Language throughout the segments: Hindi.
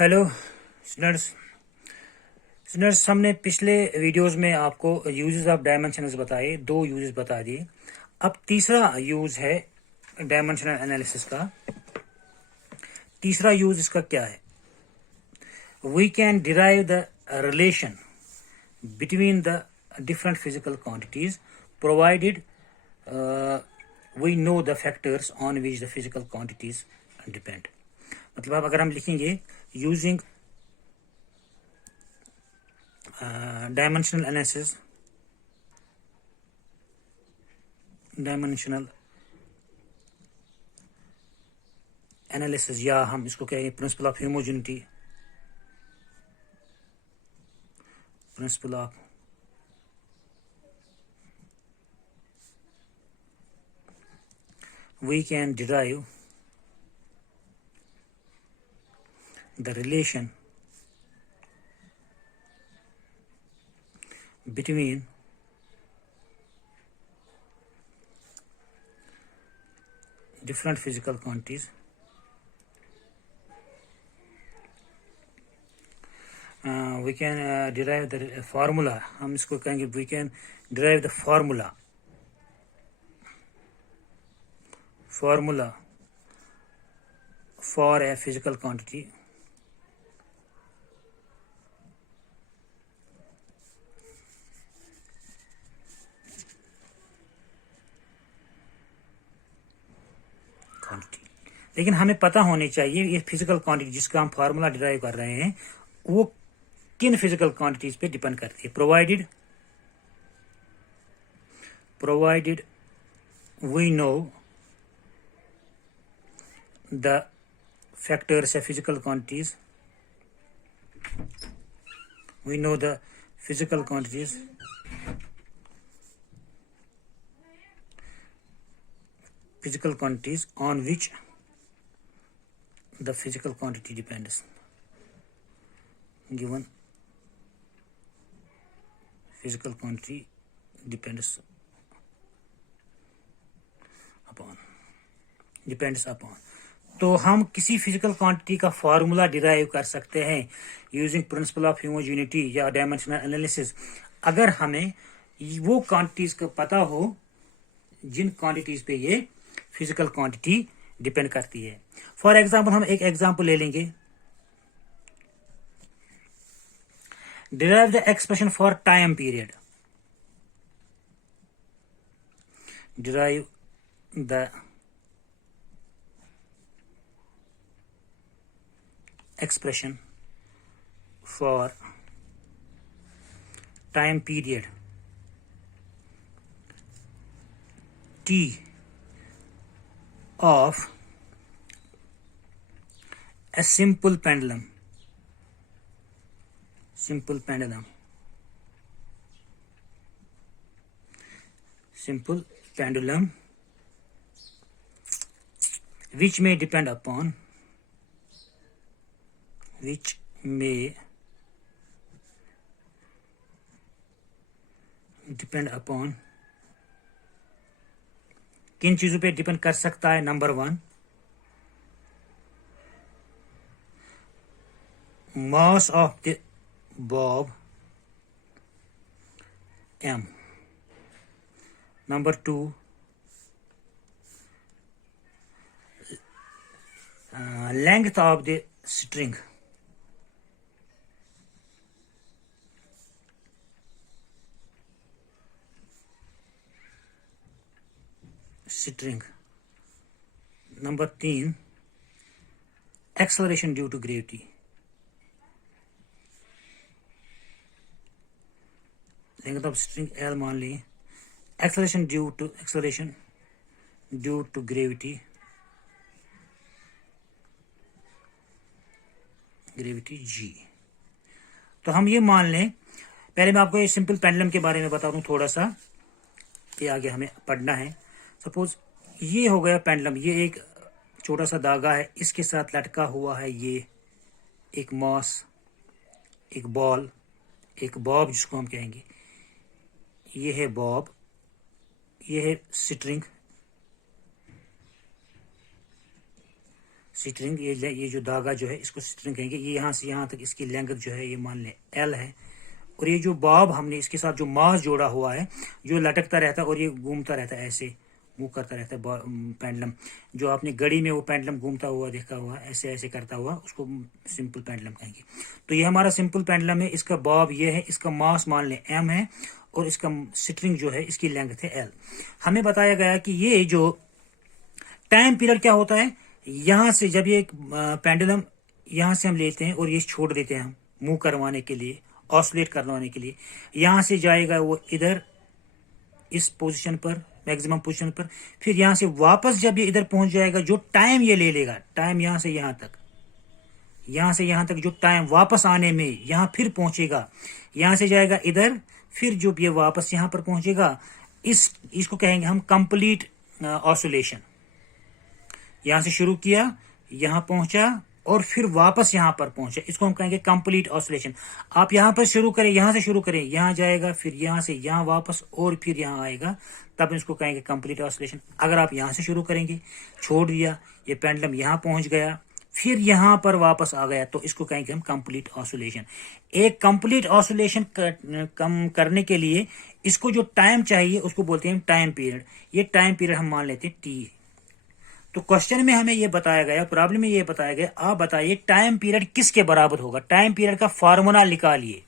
Hello students. हमने पिछले वीडियोस में आपको यूजेस ऑफ डायमेंशनल्स बताए, दो यूजेस बता दिए। अब तीसरा यूज है डायमेंशनल एनालिसिस का। तीसरा यूज इसका क्या है? We can derive the relation between the different physical quantities provided we know the factors on which the physical quantities depend. मतलब अब अगर हम लिखेंगे यूजिंग डायमेंशनल एनालिसिस या हम इसको कहेंगे principal of homogeneity, principle of we can derive the relation between different physical quantities we can derive the formula। हम इसको कहेंगे we can derive the formula for a physical quantity लेकिन हमें पता होनी चाहिए ये फिजिकल क्वांटिटी जिसका हम फार्मूला डिराइव कर रहे हैं वो किन फिजिकल क्वांटिटीज पे डिपेंड करती है। Provided we know the factors of physical quantities, we know the physical quantities on which the physical quantity depends, given physical quantity depends upon। तो हम किसी फिजिकल क्वांटिटी का फार्मूला डिराइव कर सकते हैं यूजिंग प्रिंसिपल ऑफ होमोजेनिटी या डायमेंशनल एनालिसिस अगर हमें वो क्वांटिटीज का पता हो जिन क्वांटिटीज पे ये फिजिकल क्वांटिटी डिपेंड करती है। फॉर एग्जांपल हम एक एग्जांपल ले लेंगे। Derive the expression for time period. Derive the expression for time period t of a simple pendulum which may depend upon किन चीजों पे डिपेंड कर सकता है। Number 1 mass of the bob m। Number 2 length of the string। Number 3 acceleration due to gravity. Length of string L मान ली, acceleration due to gravity G। तो हम ये मान लें, पहले मैं आपको ये सिंपल पेंडुलम के बारे में बता दूं थोड़ा सा, ये आगे हमें पढ़ना है। सपोज ये हो गया पेंडुलम, ये एक छोटा सा धागा है, इसके साथ लटका हुआ है ये एक मास, एक बॉल, एक बॉब जिसको हम कहेंगे, ये है बॉब, ये है स्ट्रिंग, स्ट्रिंग, ये जो धागा जो है इसको स्ट्रिंग कहेंगे। ये यहाँ से यहाँ तक इसकी लेंथ जो है ये मान लें L है, और ये जो बॉब हमने इसके साथ जो मास जोड़ा हुआ है, जो लटकता रहता है और ये घूमता रहता है, ऐसे मूव करता रहता है पेंडलम, जो आपने घड़ी में वो पेंडलम घूमता हुआ देखा हुआ, ऐसे ऐसे करता हुआ, उसको सिंपल पेंडलम कहेंगे। तो ये हमारा सिंपल पेंडलम है, इसका बॉब ये है, इसका मास मान लें M है, और इसका स्ट्रिंग जो है इसकी लेंथ है L। हमें बताया गया कि ये जो टाइम पीरियड क्या होता है, यहां से जब ये पेंडुलम यहां से हम लेते हैं और ये छोड़ देते हैं हम मूव करवाने के लिए, ऑसिलेट करवाने के लिए, यहां से जाएगा वो इधर इस पोजीशन पर, मैक्सिमम पोजीशन पर, फिर यहां से वापस जब ये इधर पहुंच जाएगा, जो टाइम ये ले लेगा, टाइम यहां से यहां तक, यहां से यहां तक जो टाइम वापस आने में यहां फिर पहुंचेगा, यहां से जाएगा इधर, फिर जो ये वापस यहां पर पहुंचेगा, इसको कहेंगे हम कंप्लीट ऑसिलेशन। यहां से शुरू किया, यहां पहुंचा, और फिर वापस यहां पर पहुंचा, इसको हम कहेंगे कंप्लीट ऑसिलेशन। आप यहां पर शुरू करें, यहां से शुरू करें, यहां जाएगा, फिर यहां से यहां वापस, और फिर यहां आएगा, तब इसको कहेंगे कंप्लीट ऑसिलेशन। अगर आप यहां से शुरू करेंगे, छोड़ दिया, ये पेंडुलम यहां पहुंच गया, फिर यहां पर वापस आ गया, तो इसको कहेंगे हम कंप्लीट ऑसिलेशन। एक कंप्लीट ऑसिलेशन कम करने के लिए इसको जो टाइम चाहिए उसको बोलते हैं टाइम पीरियड। ये टाइम पीरियड हम मान लेते हैं T। तो क्वेश्चन में हमें ये बताया गया, प्रॉब्लम में ये बताया गया, आप बताइए टाइम पीरियड किसके बराबर होगा। टाइम पीरियड का फॉर्मूला निकालिए।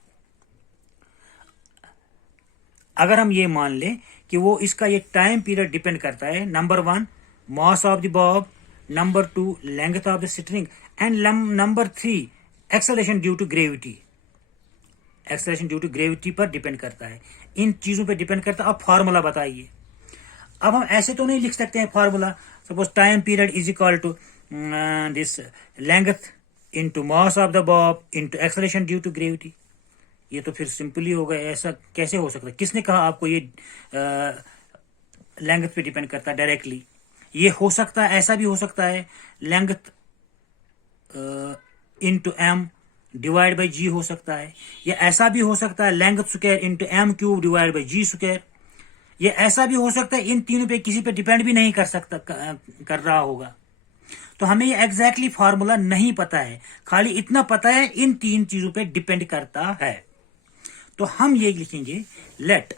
अगर हम ये मान लें कि वो इसका ये टाइम पीरियड डिपेंड करता है, number 1 mass of the bob, number 2 length of the string, and number 3 acceleration due to gravity. Acceleration due to gravity पर डिपेंड करता है, इन चीजों पर डिपेंड करता है। अब फॉर्मूला बताइए। अब हम ऐसे तो नहीं लिख सकते हैं formula, suppose time period is equal to this length into mass of the bob into acceleration due to gravity. ये तो फिर सिंपली होगा, ऐसा कैसे हो सकता है? किसने कहा आपको ये लेंथ पे डिपेंड करता है डायरेक्टली? ये हो सकता है, ऐसा भी हो सकता है, length into m divide by g हो सकता है, या ऐसा भी हो सकता है length square into m cube divide by g square. ये ऐसा भी हो सकता है इन तीनों पे किसी पे डिपेंड भी नहीं कर सकता, कर रहा होगा। तो हमें ये एग्जैक्टली फॉर्मूला नहीं पता है, खाली इतना पता है इन तीन चीजों पे डिपेंड करता है। तो हम ये लिखेंगे, लेट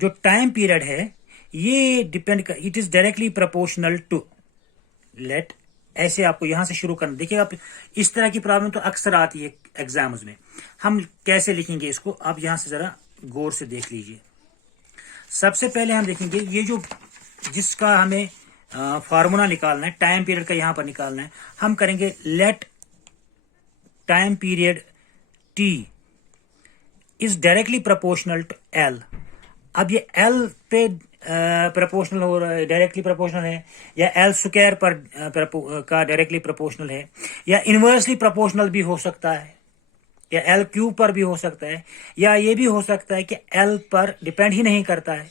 जो टाइम पीरियड है ये डिपेंड कर, it is directly proportional to, let ऐसे आपको यहां से शुरू करना। देखिए आप इस तरह की प्रॉब्लम तो अक्सर आती है एग्जाम्स में। हम कैसे लिखेंगे इसको, आप यहां से जरा गौर से देख लीजिए। सबसे पहले हम देखेंगे ये जो जिसका हमें फॉर्मूला निकालना है, टाइम पीरियड का यहां पर निकालना है, हम करेंगे let time period T is directly proportional to L। अब ये L पे प्रोपोर्शनल हो रहा है, डायरेक्टली प्रोपोर्शनल है, या L स्क्वायर पर का डायरेक्टली प्रोपोर्शनल है, या इनवर्सली प्रोपोर्शनल भी हो सकता है, या L क्यूब पर भी हो सकता है, या ये भी हो सकता है कि L पर डिपेंड ही नहीं करता है।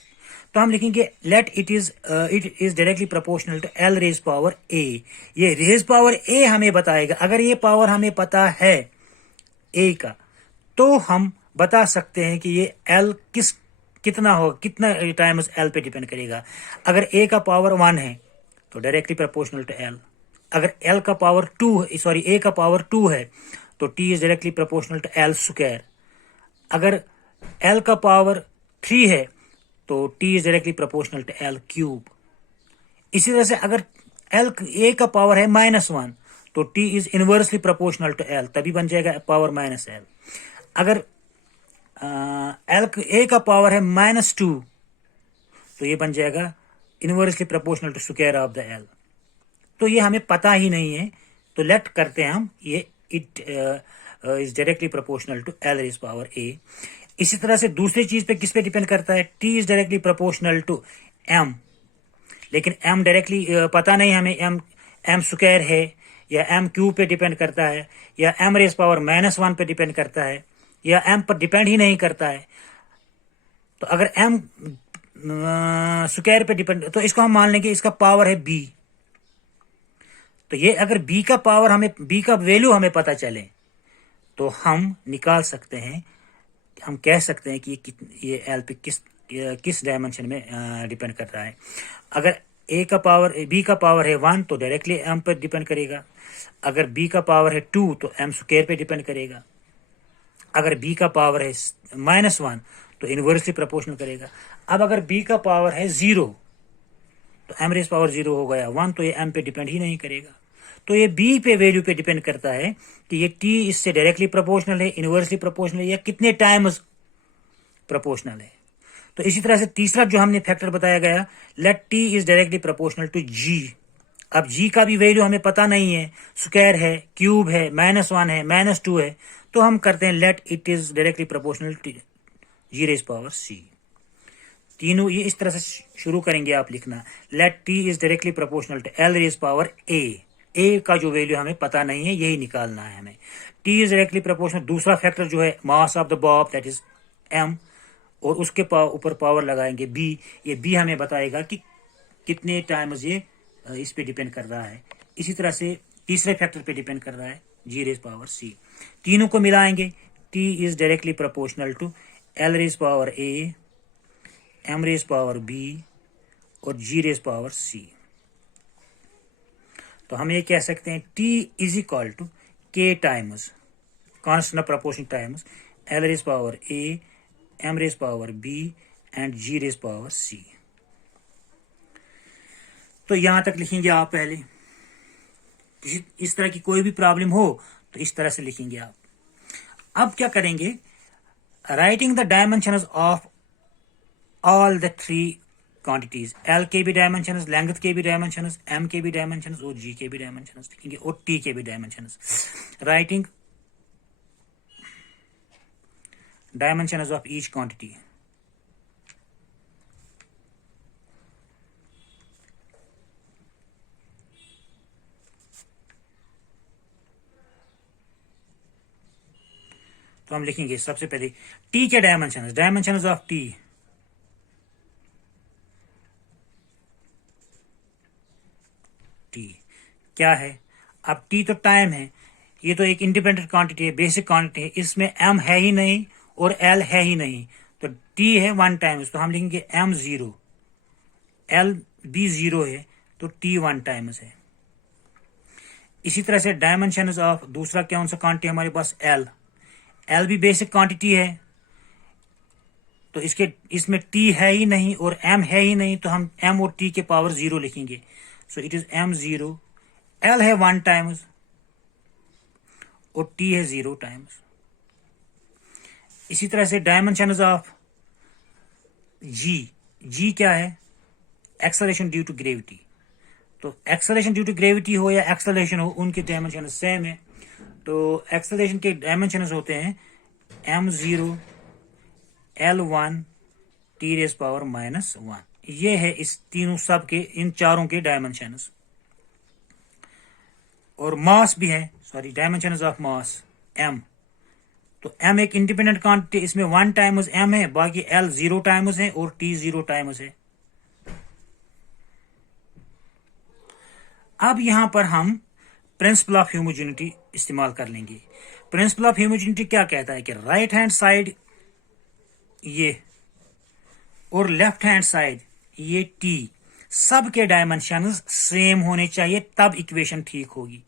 तो हम लिखेंगे let it is directly proportional to L raise power A। ये रेज पावर A हमें बताएगा। अगर ये पावर हमें पता है A का, तो हम बता सकते हैं कि ये L कितना होगा, कितना टाइम्स L पे डिपेंड करेगा। अगर A का पावर 1 है तो डायरेक्टली प्रोपोर्शनल टू L। अगर L का पावर 2, सॉरी A का पावर 2 है तो T is directly proportional to L square. अगर L का पावर 3 है तो T is directly proportional to L cube. इसी तरह से अगर A का पावर है -1 तो T is inversely proportional to L, तभी बन जाएगा पावर -L। अगर A का पावर है -2 तो ये बन जाएगा inversely proportional to square of the L। तो ये हमें पता ही नहीं है, तो लेट करते हैं हम, ये it is directly proportional to L raise power A। इसी तरह से दूसरी चीज पे किस पे डिपेंड करता है, T is directly proportional to M, लेकिन M डायरेक्टली पता नहीं हमें, M स्क्वायर है या M क्यूब पे डिपेंड करता है, या M रेज पावर -1 पे डिपेंड करता है, या M पर डिपेंड ही नहीं करता है। तो अगर M स्क्वायर पे डिपेंड, तो इसको हम मान लेंगे इसका पावर है B। तो ये अगर B का पावर हमें, B का वैल्यू हमें पता चले तो हम निकाल सकते हैं, हम कह सकते हैं कि ये L पे किस डायमेंशन में डिपेंड करता है। अगर बी का पावर है 1 तो डायरेक्टली एम पर डिपेंड करेगा। अगर बी का पावर है 2 तो एम स्क्वायर पे डिपेंड करेगा। अगर बी का पावर है -1 तो इनवर्सली प्रोपोर्शनल करेगा। अब अगर बी का पावर है 0 तो एम रेज पावर 0 हो गया 1 तो ये एम पे डिपेंड ही नहीं करेगा। तो ये बी पे वैल्यू पे डिपेंड करता है कि ये टी इससे डायरेक्टली प्रोपोर्शनल है, इनवर्सली प्रोपोर्शनल है या कितने टाइम्स प्रोपोर्शनल है। तो इसी तरह से तीसरा जो हमने फैक्टर बताया गया, let T is directly proportional to G. अब जी का भी वैल्यू हमें पता नहीं है, स्क्वायर है, क्यूब है, -1 है, -2 है, तो हम करते हैं let it is directly proportional to G raise power C. तीनों ये इस तरह से शुरू करेंगे आप लिखना, let T is directly proportional to L raise power A का जो वैल्यू हमें पता नहीं है यही निकालना है हमें। टी इज डायरेक्टली प्रोपोर्शनल, दूसरा फैक्टर जो है mass of the bob that is M, और उसके ऊपर पावर लगाएंगे बी। ये बी हमें बताएगा कि कितने टाइम्स ये इस पे डिपेंड कर रहा है। इसी तरह से तीसरे फैक्टर पे डिपेंड कर रहा है जी रेज पावर सी। तीनों को मिलाएंगे, T is directly proportional to L raise power A, M raise power B और जी रेज पावर सी। तो हम ये कह सकते हैं T is equal to K times constant of proportion times L raise power A, M raise power B and G raise power C. तो यहां तक लिखेंगे आप पहले। इस तरह की कोई भी प्रॉब्लम हो तो इस तरह से लिखेंगे आप। अब क्या करेंगे, writing the dimensions of all the three quantities, L के भी डायमेंशंस, लेंथ के भी डायमेंशंस, एम के भी डायमेंशंस और जी के भी डायमेंशंस लिखेंगे और टी के भी dimensions. Writing dimensions of each quantity. तो हम लिखेंगे सबसे पहले टी के dimensions, dimensions of T, T क्या है। अब टी तो टाइम है, ये तो एक इंडिपेंडेंट क्वांटिटी है, बेसिक क्वांटिटी है, इसमें एम है ही नहीं और एल है ही नहीं, तो टी है 1 टाइम्स, तो हम लिखेंगे एम 0, एल भी 0 है तो टी 1 टाइम्स है। इसी तरह से डायमेंशंस ऑफ दूसरा कौन सा क्वांटिटी हमारे पास, एल, एल भी बेसिक क्वांटिटी है, तो इसमें टी है ही नहीं और एम है ही नहीं, तो हम एम और टी के पावर 0 लिखेंगे। So it is M 0, L है 1 टाइम्स और टी है 0 टाइम्स। इसी तरह से डायमेंशंस ऑफ जी, जी क्या है, एक्सेलरेशन ड्यू टू ग्रेविटी। तो एक्सेलरेशन ड्यू टू ग्रेविटी हो या एक्सेलरेशन हो, उनके डायमेंशन सेम है। तो एक्सेलरेशन के डायमेंशंस होते हैं M 0, L 1, T raise power -1। ये है इस तीनों सब के, इन चारों के डायमेंशंस। और मास भी है, sorry dimensions of mass M. तो एम एक इंडिपेंडेंट क्वांटिटी, इसमें 1 टाइम्स एम है, बाकी एल 0 टाइम्स है और टी 0 टाइम्स है। अब यहां पर हम प्रिंसिपल ऑफ होमोजेनिटी इस्तेमाल कर लेंगे। प्रिंसिपल ऑफ होमोजेनिटी क्या कहता है कि राइट हैंड साइड ये और लेफ्ट हैंड साइड ये टी, सब के डायमेंशंस सेम होने चाहिए, तब इक्वेशन ठीक होगी।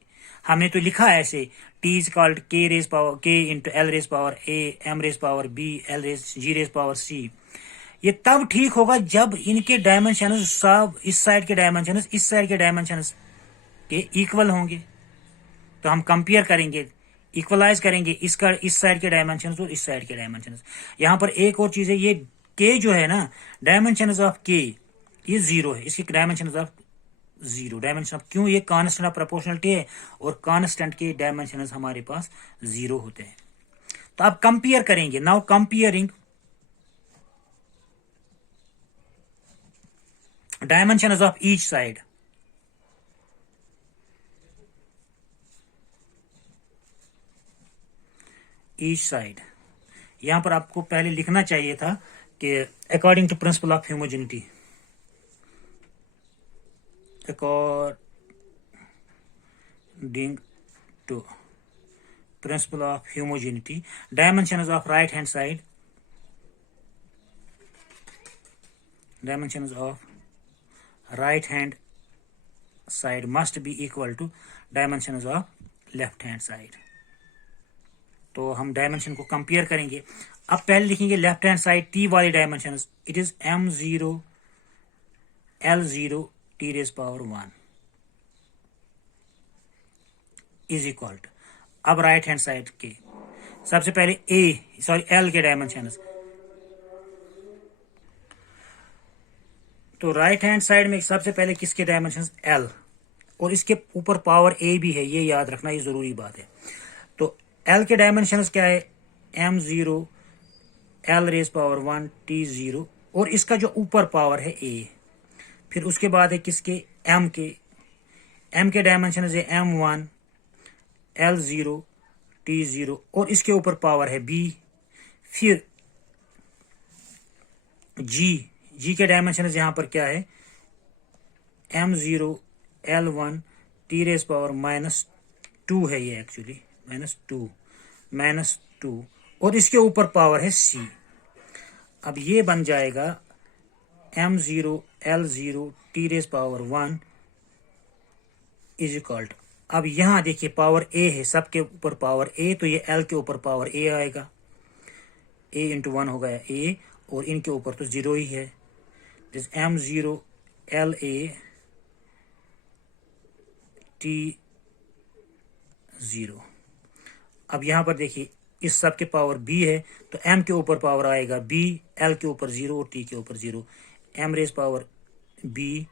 हमने तो लिखा है ऐसे, T is called K raise power K into L raise power A, M raise power B, L raise G raise power C. ये तब ठीक होगा जब इनके डायमेंशंस सब, इस साइड के डायमेंशंस इस साइड के डायमेंशंस के इक्वल होंगे। तो हम कंपेयर करेंगे, इक्वलाइज करेंगे इसका, इस साइड के डायमेंशंस और इस साइड के डायमेंशंस। यहां पर एक और चीज है, ये के जो है ना, डायमेंशंस ऑफ के ये 0 है, इसकी डायमेंशंस ऑफ 0, डायमेंशन ऑफ, क्यों, ये कांस्टेंट ऑफ प्रोपोर्शनलिटी है और कांस्टेंट के डायमेंशंस हमारे पास 0 होते हैं। तो आप कंपेयर करेंगे, now comparing dimensions of each side. Each side, यहां पर आपको पहले लिखना चाहिए था कि according to principle of homogeneity, according to principle of homogeneity, dimensions of right hand side, dimensions of right hand side must be equal to dimension of left hand side. तो हम डायमेंशन को कंपेयर करेंगे। अब पहले लिखेंगे लेफ्ट हैंड साइड टी वाली dimension, it is m0 L0 t raise power 1 is equal to, अब राइट हैंड साइड के सबसे पहले L के डायमेंशन, तो राइट हैंड साइड में सबसे पहले किसके डायमेंशन L, और इसके ऊपर पावर A भी है, ये याद रखना, ये जरूरी बात है। तो L के डायमेंशन क्या है m0 L raise power 1 t0, और इसका जो ऊपर पावर है A। फिर उसके बाद है किसके M के डायमेंशन है m1 L0 t0, और इसके ऊपर पावर है B। फिर G के डायमेंशन यहां पर क्या है m0 L1 t raise power -2 है, ये एक्चुअली -2, और इसके ऊपर पावर है C। अब ये बन जाएगा m0 L0 t raise power 1 is equal to, अब यहां देखिए पावर A है, सबके ऊपर पावर A, तो ये L के ऊपर पावर A आएगा, A इंटू 1 हो गया A, और इनके ऊपर तो 0 ही है, m0 LA t0। अब यहां पर देखिए इस सब के पावर B है, तो M के ऊपर पावर आएगा B, L के ऊपर 0 और T के ऊपर 0, M raise power B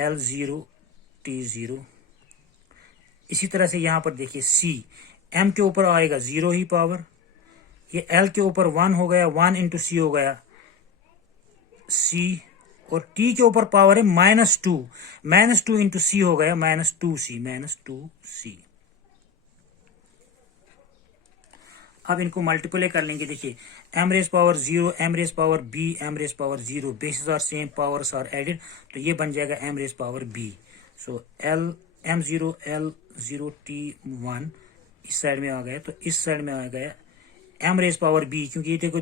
L0 t0। इसी तरह से यहां पर देखिए C, M के ऊपर आएगा 0 ही पावर, ये L के ऊपर 1 हो गया, 1 इंटू C हो गया C, और T के ऊपर पावर है -2 इंटू C हो गया -2C। अब इनको मल्टीप्लाई कर लेंगे, देखिए m raise power 0, m raise power b, m raise power 0, bases are same, powers are added, तो ये बन जाएगा m raise power b। So m0 L0 t1 इस साइड में आ गया, तो इस साइड में आ गया m रेज पावर b, क्योंकि ये देखो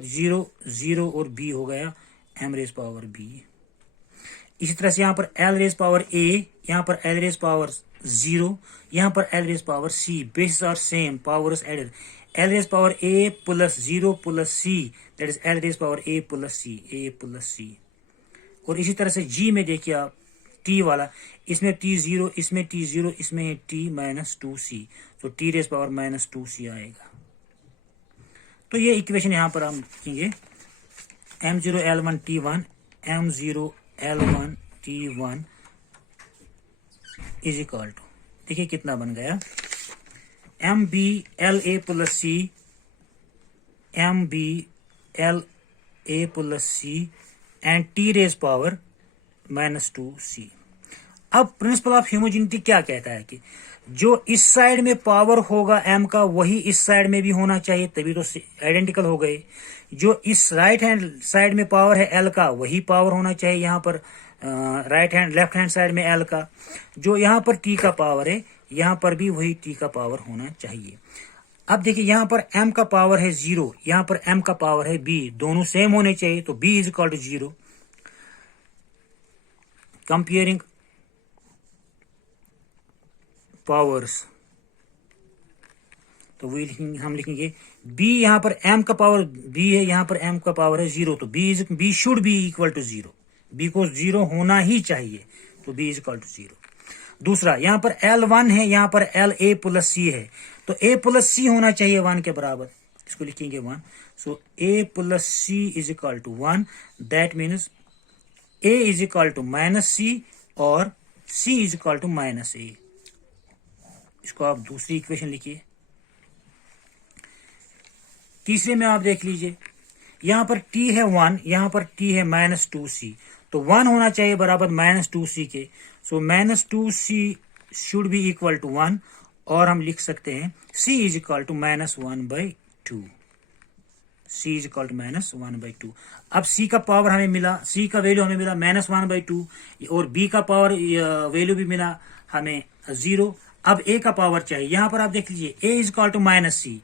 0 और b हो गया m रेज पावर b। इसी तरह से यहाँ पर L रेज पावर a, यहाँ पर L रेज पावर 0, यहाँ पर L raise power c, bases are same, powers added, L raise power a plus 0 plus c, that is L raise power a plus c। और इसी तरह से G में देखिए आप T वाला, इसमें T0, इसमें T0, इसमें T -2C, तो T रेज पावर -2C आएगा। तो ये इक्वेशन यहाँ पर हम लिखेंगे m0 L1 t1 m0 L1 t1 is equal to, देखिए कितना बन गया MB LA plus C, MB LA plus C and T raise power -2C। अब प्रिंसिपल ऑफ होमोजेनिटी क्या कहता है कि जो इस साइड में पावर होगा M का, वही इस साइड में भी होना चाहिए, तभी तो आइडेंटिकल हो गए। जो इस राइट हैंड साइड में पावर है L का, वही पावर होना चाहिए यहाँ पर लेफ्ट हैंड साइड में L का। जो यहाँ पर T का पावर है, यहाँ पर भी वही T का पावर होना चाहिए। अब देखिए यहाँ पर M का पावर है 0, यहाँ पर M का पावर है B, दोनों सेम होने चाहिए, तो B is equal to 0। Comparing powers, तो वही हम लिखेंगे B, यहाँ पर M का पावर B है, यहाँ पर M का पावर है 0, तो B should be equal to 0, B को 0 होना ही चाहिए, तो B इज इक्वल टू 0। दूसरा, यहाँ पर L1 है, यहाँ पर LA प्लस C है, तो A प्लस C होना चाहिए 1 के बराबर, इसको लिखेंगे 1। So A plus C is equal to 1, that means A is equal to -C और C is equal to -A। इसको आप दूसरी इक्वेशन लिखिए। तीसरे में आप देख लीजिए, यहाँ पर T है 1, यहाँ पर T है -2C, तो 1 होना चाहिए बराबर -2C के, so -2C should be equal to 1, और हम लिख सकते हैं C is equal to -1/2, C is equal to -1/2। अब C का पावर हमें मिला, C का वैल्यू हमें मिला -1/2, और B का पावर वैल्यू भी मिला हमें 0। अब A का पावर चाहिए, यहां पर आप देख लीजिए A is equal to -C,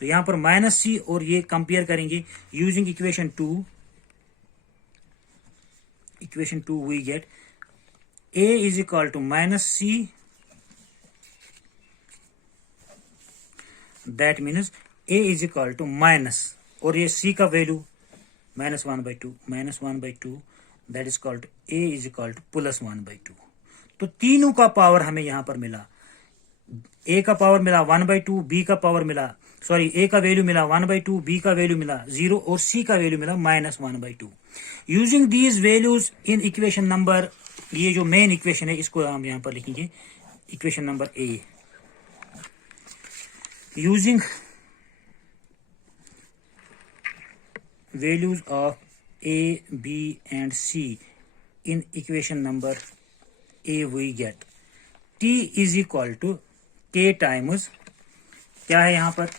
तो यहां पर -C और ये कंपेयर करेंगे using equation 2 we get a is equal to minus C, that means a is equal to minus, और ये c का value -1/2 that is called a is equal to +1/2। तो तीनों का पावर हमें यहां पर मिला, a का पावर मिला 1/2, b का पावर मिला a का वैल्यू मिला 1/2, b का वैल्यू मिला 0 और c का वैल्यू मिला -1/2। Using these values in equation number, ये जो मेन इक्वेशन है इसको हम यहां पर लिखेंगे equation number a। Using values of a, b and c in equation number a we get t is equal to k times, क्या है यहां पर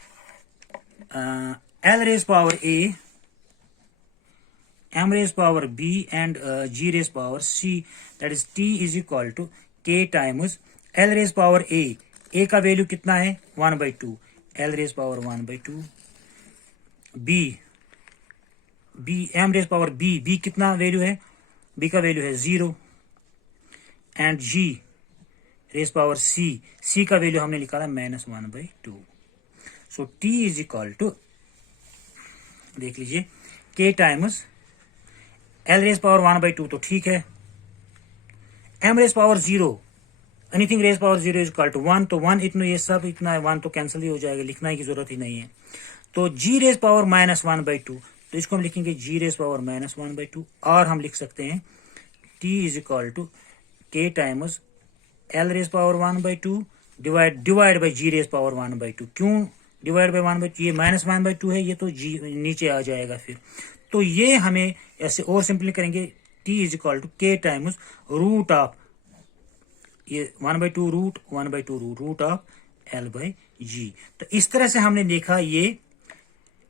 l raised power a, m raised power b and g raised power c, that is t is equal to k times l raised power a का वैल्यू कितना है 1/2, l raised power 1/2, m raised power b कितना वैल्यू है, b का वैल्यू है 0, and g raised power c का वैल्यू हमने निकाला -1/2। सो t इज इक्वल टू, देख लीजिए, k times l raised power 1/2 तो ठीक है, m raised power 0, anything raised power 0 is equal to 1, तो 1 इतना, ये सब इतना है 1 तो कैंसिल ही हो जाएगा, लिखना की जरूरत ही नहीं है। तो g raised power -1/2, तो इसको हम लिखेंगे g raised power -1/2, और हम लिख सकते हैं t is equal to k times l raised power 1/2 divide by g raised power 1/2। क्यों डिवाइड बाई 1/2, ये -1/2 है, ये तो g नीचे आ जाएगा फिर। तो ये हमें ऐसे और सिंपली करेंगे, t is equal to k times root of ये 1/2 रूट ऑफ l/g। तो इस तरह से हमने देखा ये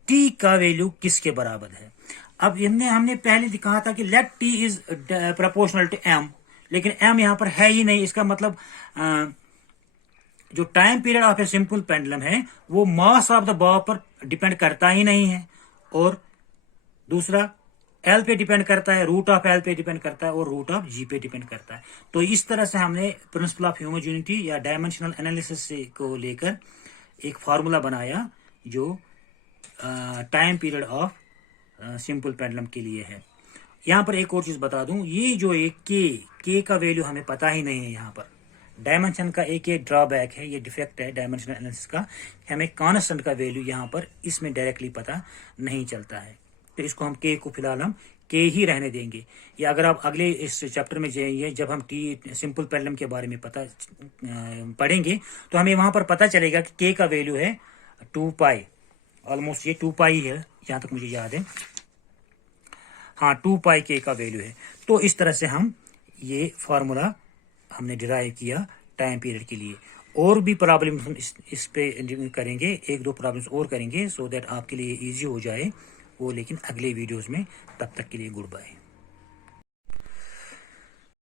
t का वैल्यू किसके बराबर है। अब हमने पहले कहा था कि let t is proportional to m, लेकिन m यहां पर है ही नहीं। इसका मतलब जो time period of a simple pendulum है वो मास ऑफ द बॉब पर डिपेंड करता ही नहीं है, और दूसरा L पे डिपेंड करता है, रूट ऑफ L पे डिपेंड करता है, और रूट ऑफ G पे डिपेंड करता है। तो इस तरह से हमने प्रिंसिपल ऑफ होमोजेनिटी या डायमेंशनल एनालिसिस को लेकर एक फार्मूला बनाया जो time period of simple pendulum के लिए है। यहां पर एक और चीज बता दूं, ये जो एक के का वैल्यू हमें पता ही नहीं है, यहाँ पर डायमेंशन का एक ड्रॉबैक है, ये डिफेक्ट है डायमेंशनल एनालिसिस का, हमें कांस्टेंट का वैल्यू यहाँ पर इसमें डायरेक्टली पता नहीं चलता है। तो इसको हम के को फिलहाल हम के ही रहने देंगे, या अगर आप अगले इस चैप्टर में जाइए जब हम सिंपल पेंडुलम के बारे में पढ़ेंगे तो हमें वहां पर पता चलेगा कि के का वैल्यू है 2π, ऑलमोस्ट ये 2π ही है जहां तक मुझे याद है, हाँ 2π के का वैल्यू है। तो इस तरह से हम ये फॉर्मूला हमने डिराइव किया टाइम पीरियड के लिए। और भी प्रॉब्लम हम इस पे करेंगे, 1-2 प्रॉब्लम्स और करेंगे, सो दैट आपके लिए इजी हो जाए वो, लेकिन अगले वीडियोस में। तब तक के लिए गुड बाय।